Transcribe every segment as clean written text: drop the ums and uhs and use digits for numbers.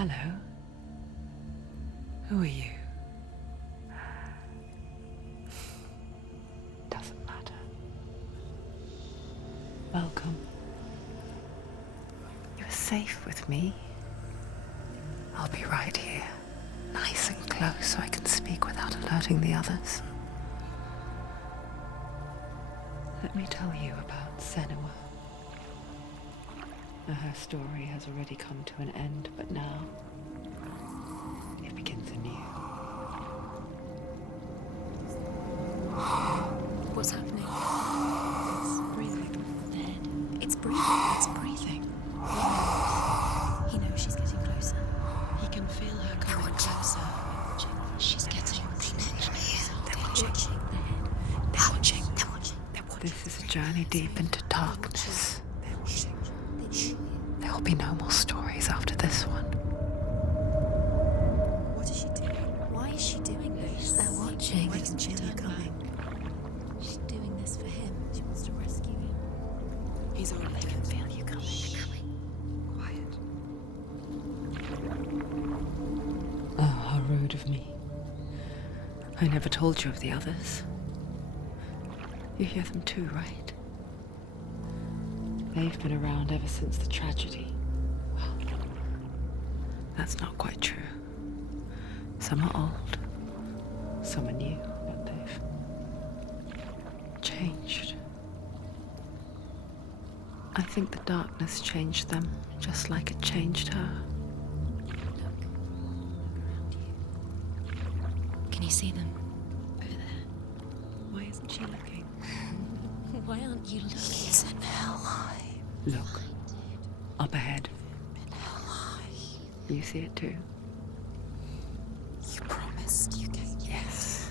Hello. Who are you? Doesn't matter. Welcome. You're safe with me. I'll be right here, nice and close so I can speak without alerting the others. Let me tell you about Senua. Her story has already come to an end, but now it begins anew. What's happening? It's breathing. Dead. It's breathing. It's breathing. He knows she's getting closer. He can feel her coming closer. She's getting closer. They're watching. They're watching. They're watching. They're watching. This is a journey deep into darkness. There will be no more stories after this one. What is she doing? Why is she doing this? They're watching. Why doesn't she turn coming? She's doing this for him. She wants to rescue him. He's already dead. I can feel you coming. Quiet. Oh, how rude of me. I never told you of the others. You hear them too, right? They've been around ever since the tragedy. Well, that's not quite true. Some are old, some are new, but they've changed. I think the darkness changed them, just like it changed her. Look. Around you. Can you see them? Over there. Why isn't she looking? Why aren't you looking? He's in hell high. Look, up ahead. In hell high. You see it too? You promised you came. Yes.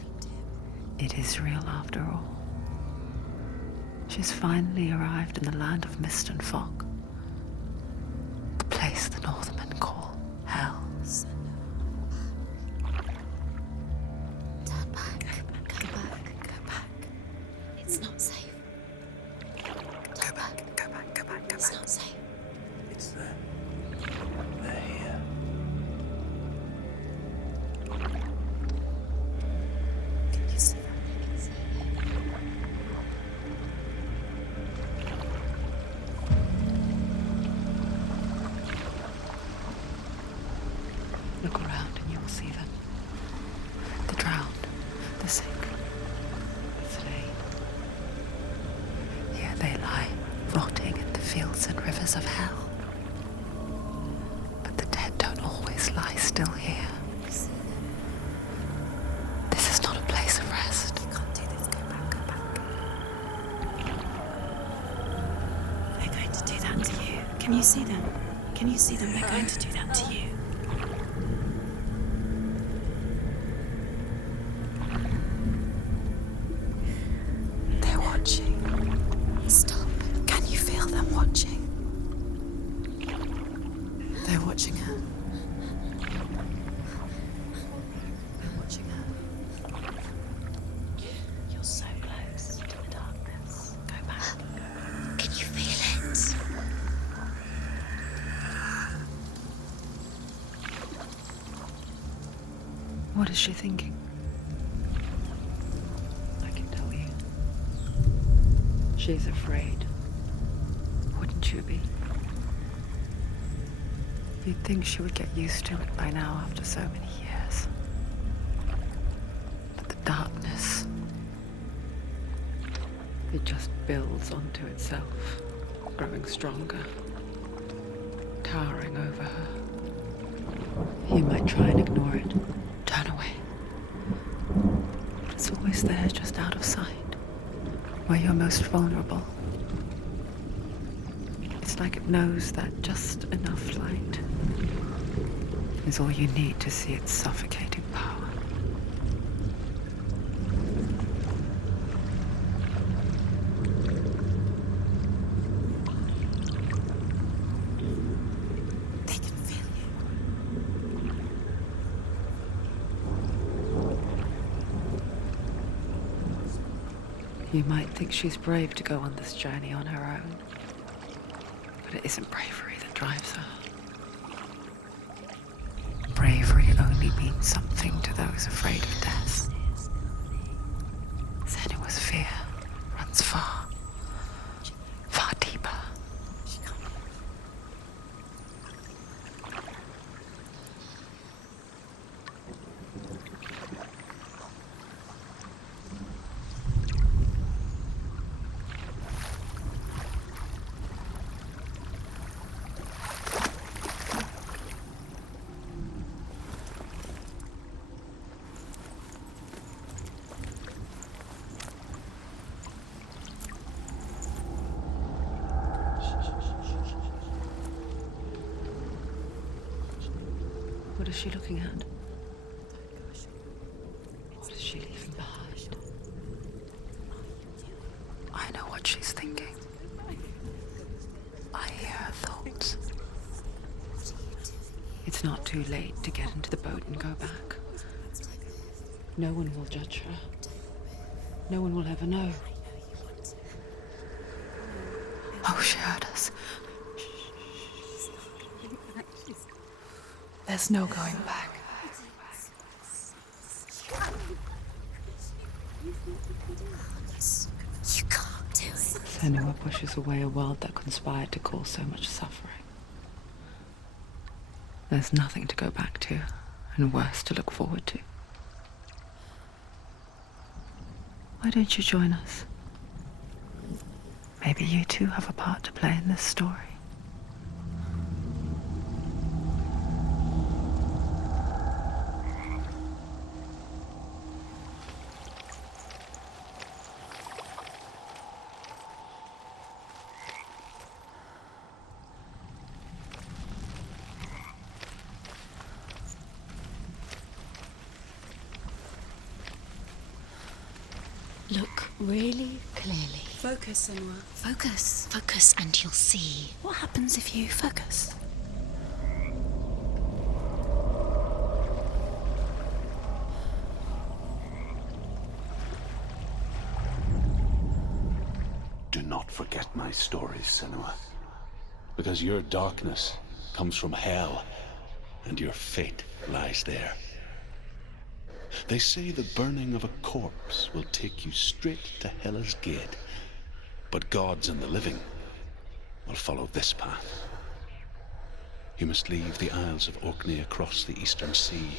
It is real after all. She's finally arrived in the land of mist and fog. The place the Northmen call hell. Turn back. Go back. It's not safe. Go back. It's not safe. It's there. They're here. Can you see them? I can see them. Look around and you'll see them. The drowned, the sick, the slain. Here they lie, rotting in the fields and rivers of hell. But the dead don't always lie still here. This is not a place of rest. You can't do this. Go back. They're going to do that to you. Can you see them? They're going to do that to you. They're watching. Stop. Can you feel them watching? They're watching her. They're watching her. You're so close to the darkness. Go back. Can you feel it? What is she thinking? I can tell you. She's afraid. Wouldn't you be? You'd think she would get used to it by now after so many years. But the darkness, it just builds onto itself, growing stronger, towering over her. You might try and ignore it, turn away. But it's always there, just out of sight, where you're most vulnerable. It's like it knows that just enough light is all you need to see its suffocating power. They can feel you. You might think she's brave to go on this journey on her own, but it isn't bravery that drives her. only means something to those afraid of death. Senua's fear runs far, far deeper. What is she looking at? What is she leaving behind? I know what she's thinking. I hear her thoughts. It's not too late to get into the boat and go back. No one will judge her. No one will ever know. Oh, she heard us. There's no going back. You can't do it. Senua pushes away a world that conspired to cause so much suffering. There's nothing to go back to, and worse to look forward to. Why don't you join us? Maybe you too have a part to play in this story. Look really clearly. Focus, Senua. Focus. Focus and you'll see. What happens if you focus? Do not forget my stories, Senua. Because your darkness comes from hell, and your fate lies there. They say the burning of a corpse will take you straight to Hela's gate, but gods and the living will follow this path. You must leave the Isles of Orkney across the eastern sea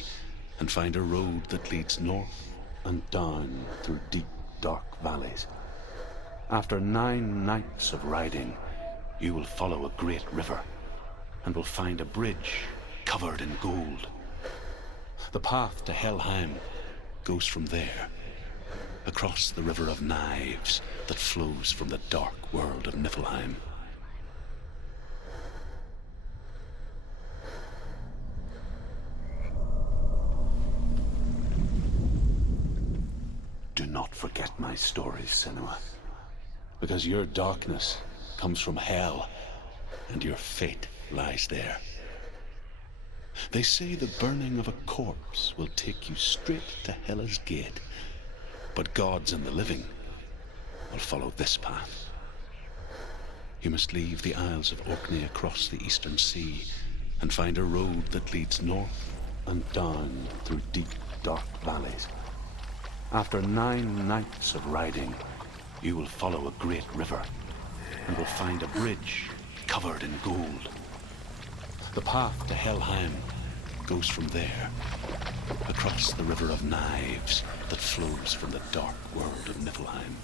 and find a road that leads north and down through deep, dark valleys. After 9 nights of riding, you will follow a great river and will find a bridge covered in gold. The path to Helheim goes from there, across the river of knives that flows from the dark world of Niflheim. Do not forget my stories, Senua, because your darkness comes from hell, and your fate lies there. They say the burning of a corpse will take you straight to Hela's gate, but gods and the living will follow this path. You must leave the Isles of Orkney across the eastern sea and find a road that leads north and down through deep, dark valleys. After 9 nights of riding, you will follow a great river and will find a bridge covered in gold. The path to Helheim goes from there, across the river of knives that flows from the dark world of Niflheim.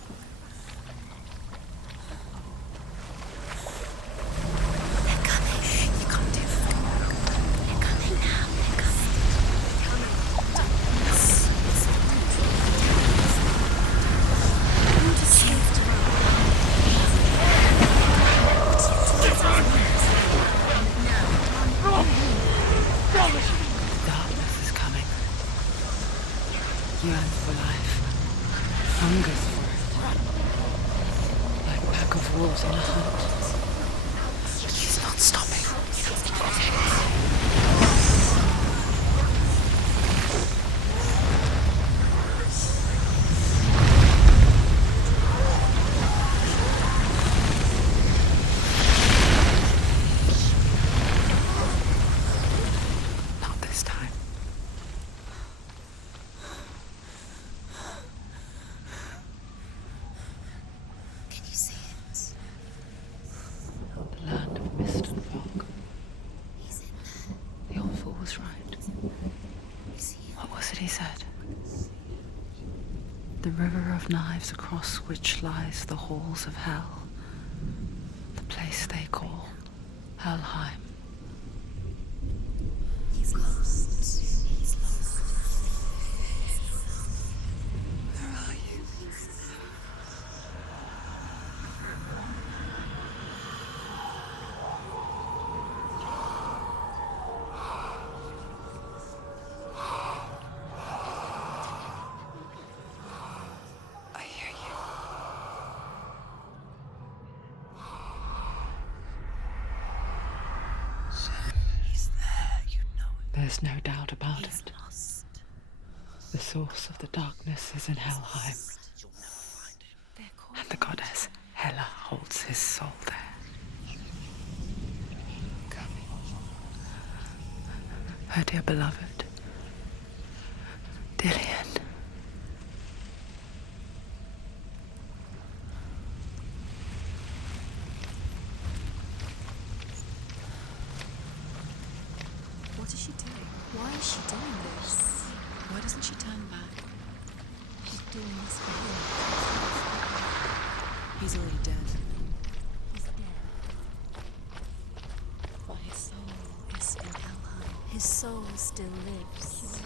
They're coming. You can't do it. They're coming now. They're coming. I'm just safe to Darkness is coming. Yearns for life. Hungers for it. Like a pack of wolves on a hunt. But he's not stopping. Not this time. it, he said. The river of knives across which lies the halls of hell. The place they call Helheim. He's lost. He's lost. Where are you? I hear you. He's there, you know it. There's no doubt about He's it. lost. The source of the darkness is in Helheim, They're calling and the goddess Hela holds his soul there. Her dear beloved, Dillian. What is she doing? Why is she doing this? Why doesn't she turn back? She's doing this for him. He's already dead. He's dead. But his soul is in Helheim. His soul still lives.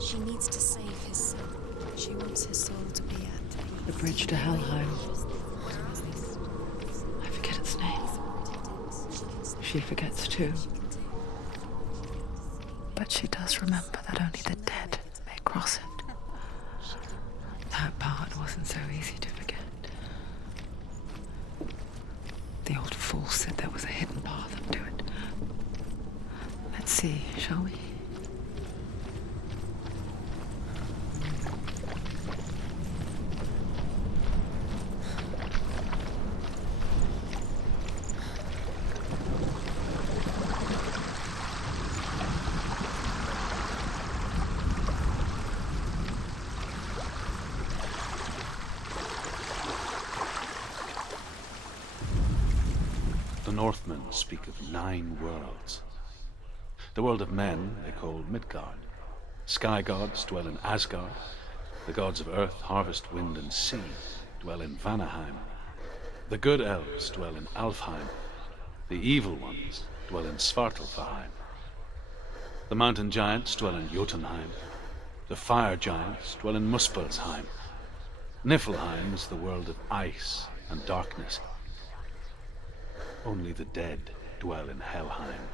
She needs to save his soul. She wants his soul to be at The bridge to Helheim. I forget its name. She forgets too. But she does remember that only the dead may cross it. That part wasn't so easy to forget. The old fool said there was a hidden path up to it. Let's see, shall we? The Northmen speak of 9 worlds. The world of men they call Midgard. Sky gods dwell in Asgard. The gods of earth, harvest, wind, and sea dwell in Vanaheim. The good elves dwell in Alfheim. The evil ones dwell in Svartalfheim. The mountain giants dwell in Jotunheim. The fire giants dwell in Muspelheim. Niflheim is the world of ice and darkness. Only the dead dwell in Helheim,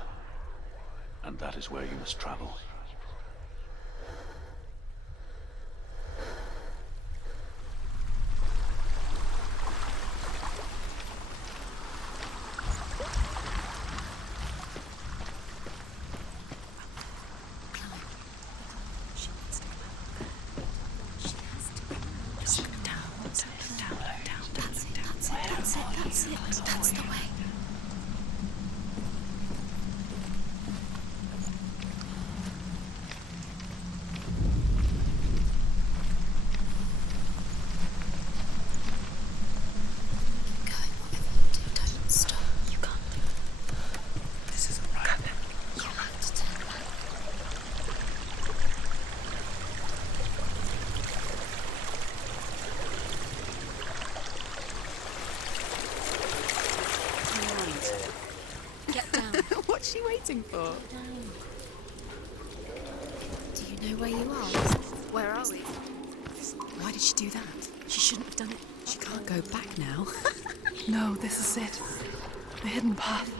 and that is where you must travel. That's the way. What's she waiting for? Do you know where you are? Where are we? Why did she do that? She shouldn't have done it. She can't go back now. No, this is it. The hidden path.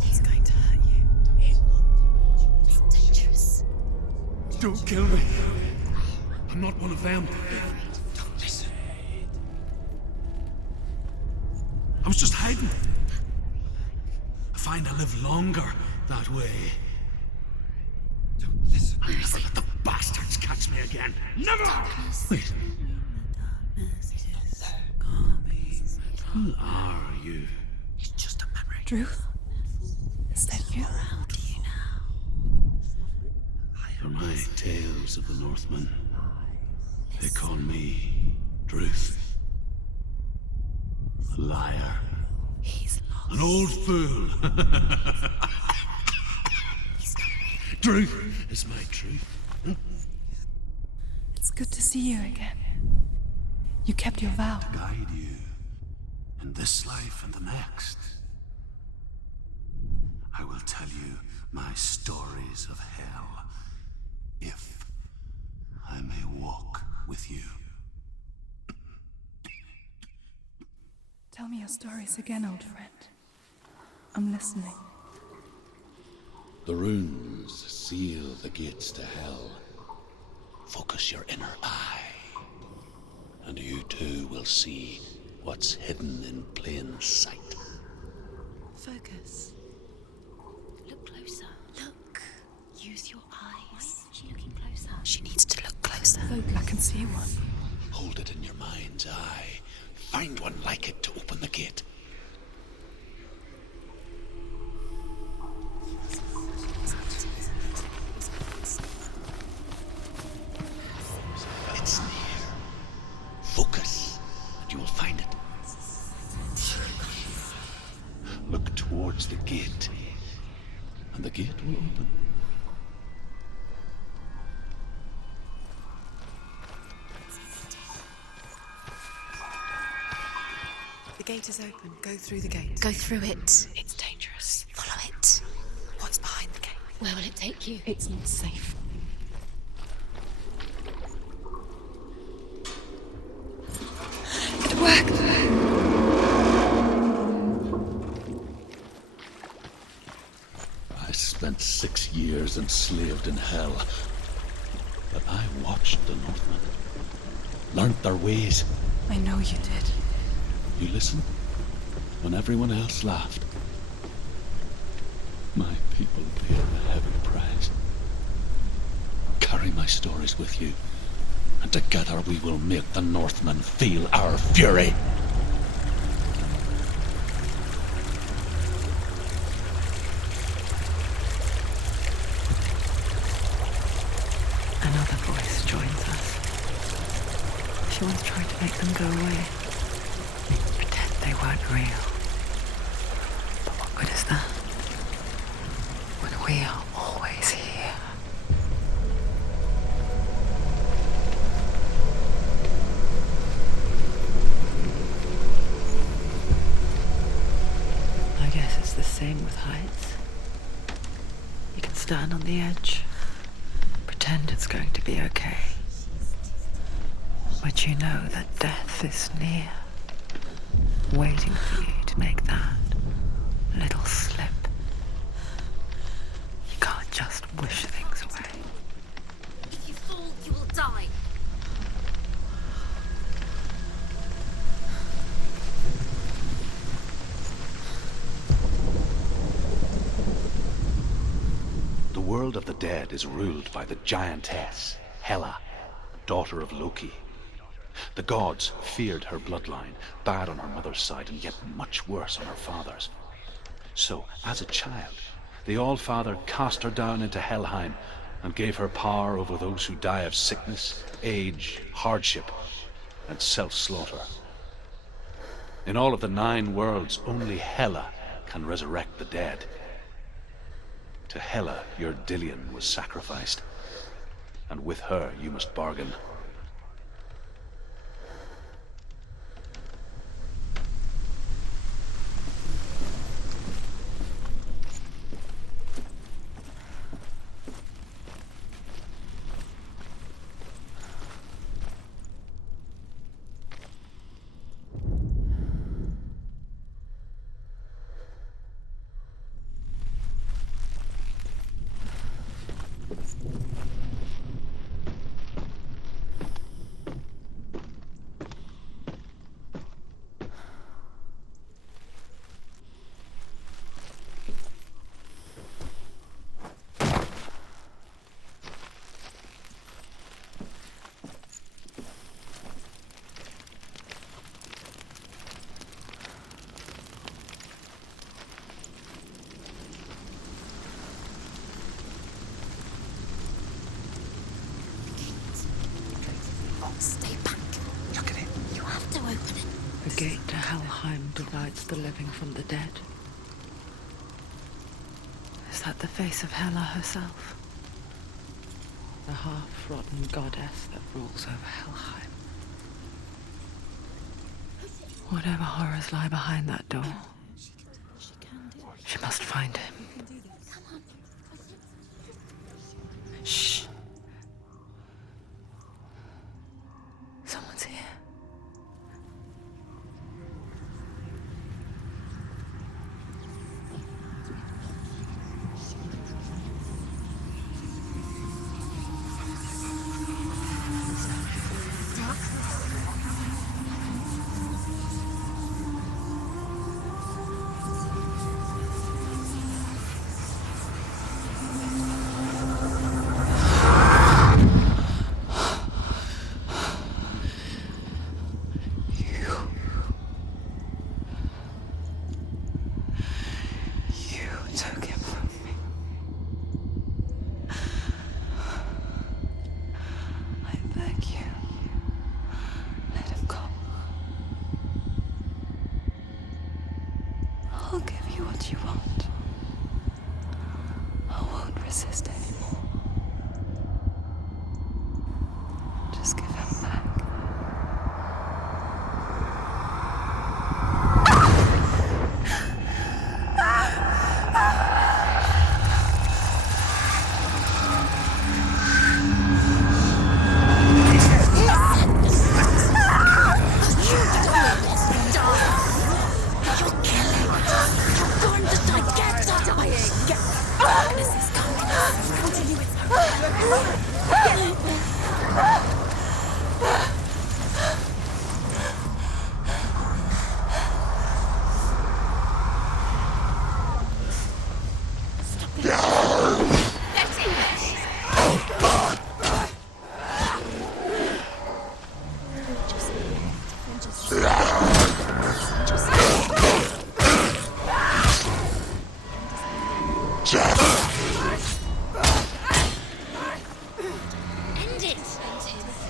It's going to hurt you. It's dangerous. Don't kill me. I'm not one of them. Don't listen. I was just hiding. I find I live longer that way. Don't listen. I'll never let the bastards catch me again. Never! Wait. Who are you? It's just Druth? Is that you? For my tales of the Northmen, they call me Druth. A liar. He's lost. An old fool. Druth is my truth. It's good to see you again. You kept your vow. Guide you in this life and the next. I will tell you my stories of hell, if I may walk with you. Tell me your stories again, old friend. I'm listening. The runes seal the gates to hell. Focus your inner eye, and you too will see what's hidden in plain sight. Focus. Look closer. Look. Use your eyes. Why isn't she looking closer? She needs to look closer. Focus. I can see one. Hold it in your mind's eye. Find one like it to open the gate. It's near. Focus, and you will find it. Look towards the gate, and the gate will open. The gate is open. Go through the gate. Go through it. It's dangerous. Follow it. What's behind the gate? Where will it take you? It's not safe. It worked! I spent 6 years enslaved in hell, but I watched the Northmen, learnt their ways. I know you did. You listened when everyone else laughed. My people paid a heavy price. Carry my stories with you, and together we will make the Northmen feel our fury. Another voice joins us. She once tried to make them go away. Pretend they weren't real. But what good is that? When we are always here. I guess it's the same with heights. You can stand on the edge, pretend it's going to be okay. But you know that death is near, waiting for you to make that little slip. You can't just wish things away. If you fall, you will die. The world of the dead is ruled by the giantess, Hela, daughter of Loki. The gods feared her bloodline, bad on her mother's side and yet much worse on her father's. So, as a child, the All-Father cast her down into Helheim and gave her power over those who die of sickness, age, hardship, and self-slaughter. In all of the 9 worlds, only Hela can resurrect the dead. To Hela, your Dillion was sacrificed, and with her you must bargain. Helheim divides the living from the dead? Is that the face of Hela herself? The half-rotten goddess that rules over Helheim? Whatever horrors lie behind that door, she must find him. Shh. Someone's here. I'll give you what you want. I won't resist anymore. Just give him back.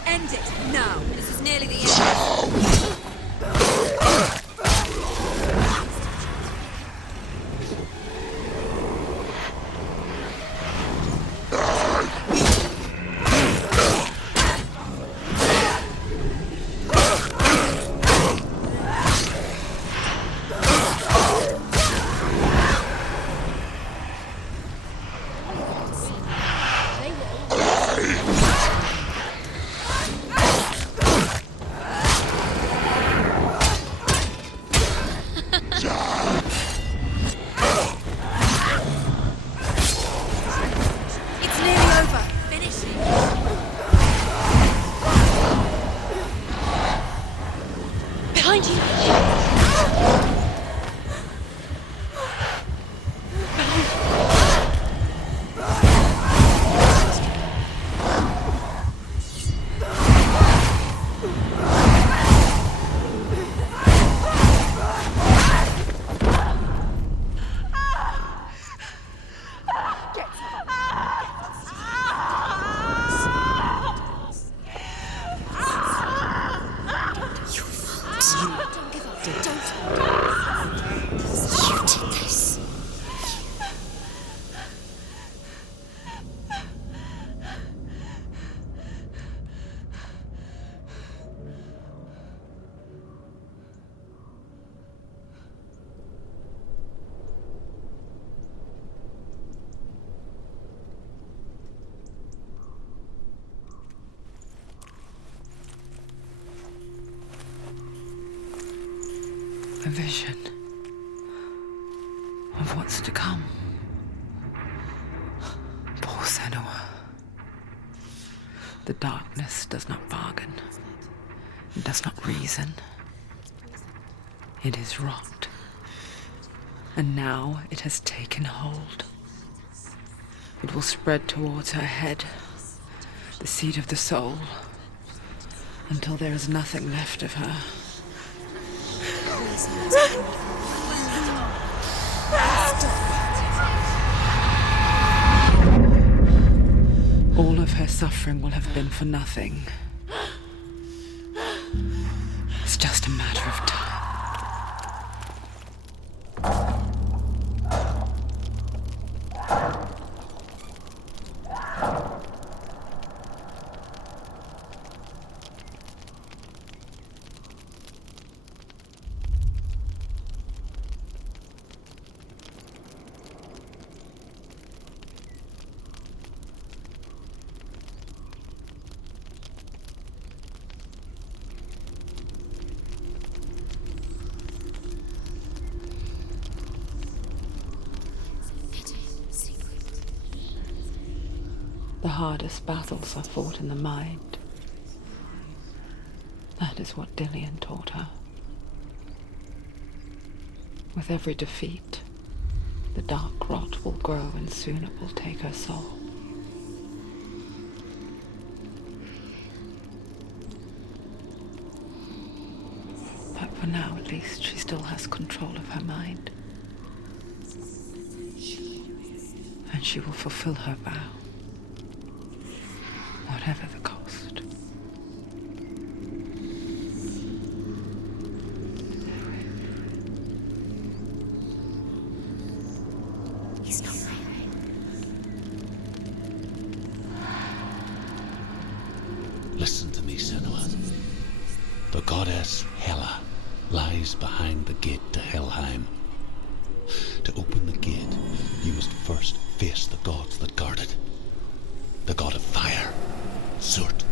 End it now. This is nearly the end. A vision of what's to come. Poor Senua. The darkness does not bargain. It does not reason. It is rot. And now it has taken hold. It will spread towards her head, the seat of the soul, until there is nothing left of her. All of her suffering will have been for nothing. It's just a matter of time. The hardest battles are fought in the mind. That is what Dillian taught her. With every defeat, the dark rot will grow and soon it will take her soul. But for now, at least, she still has control of her mind. And she will fulfill her vow, whatever the cost. He's not there. Listen to me, Senua. The goddess Hela lies behind the gate to Helheim. To open the gate, you must first face the gods that guard it. The god of fire, Surt,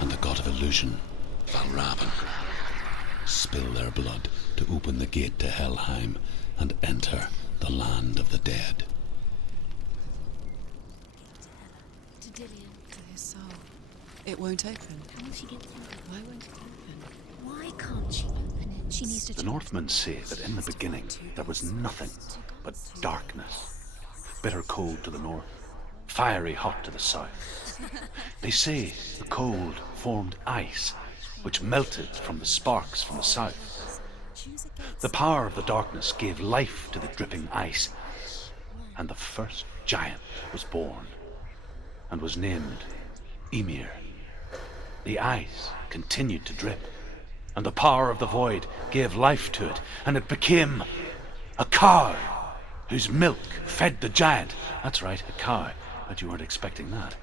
and the god of illusion, Valravn. Spill their blood to open the gate to Helheim and enter the land of the dead. To Dillian. To his soul. It won't open. How will she get through it? Why won't it open? Why can't she open it? She needs to The Northmen say that in the beginning there was nothing but darkness. Bitter cold to the north, fiery hot to the south. They say the cold formed ice, which melted from the sparks from the south. The power of the darkness gave life to the dripping ice, and the first giant was born, and was named Ymir. The ice continued to drip, and the power of the void gave life to it, and it became a cow whose milk fed the giant. That's right, a cow. Bet you weren't expecting that.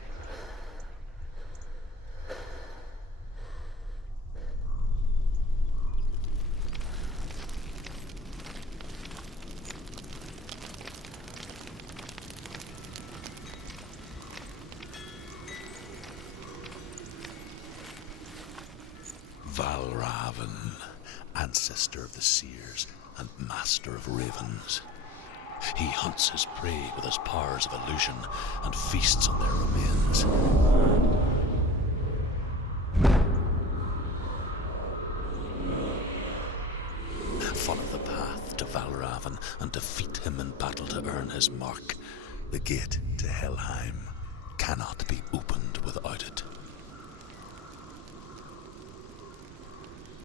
Valravn, ancestor of the seers and master of ravens. He hunts his prey with his powers of illusion and feasts on their remains. Follow the path to Valravn and defeat him in battle to earn his mark. The gate to Helheim cannot be opened without it.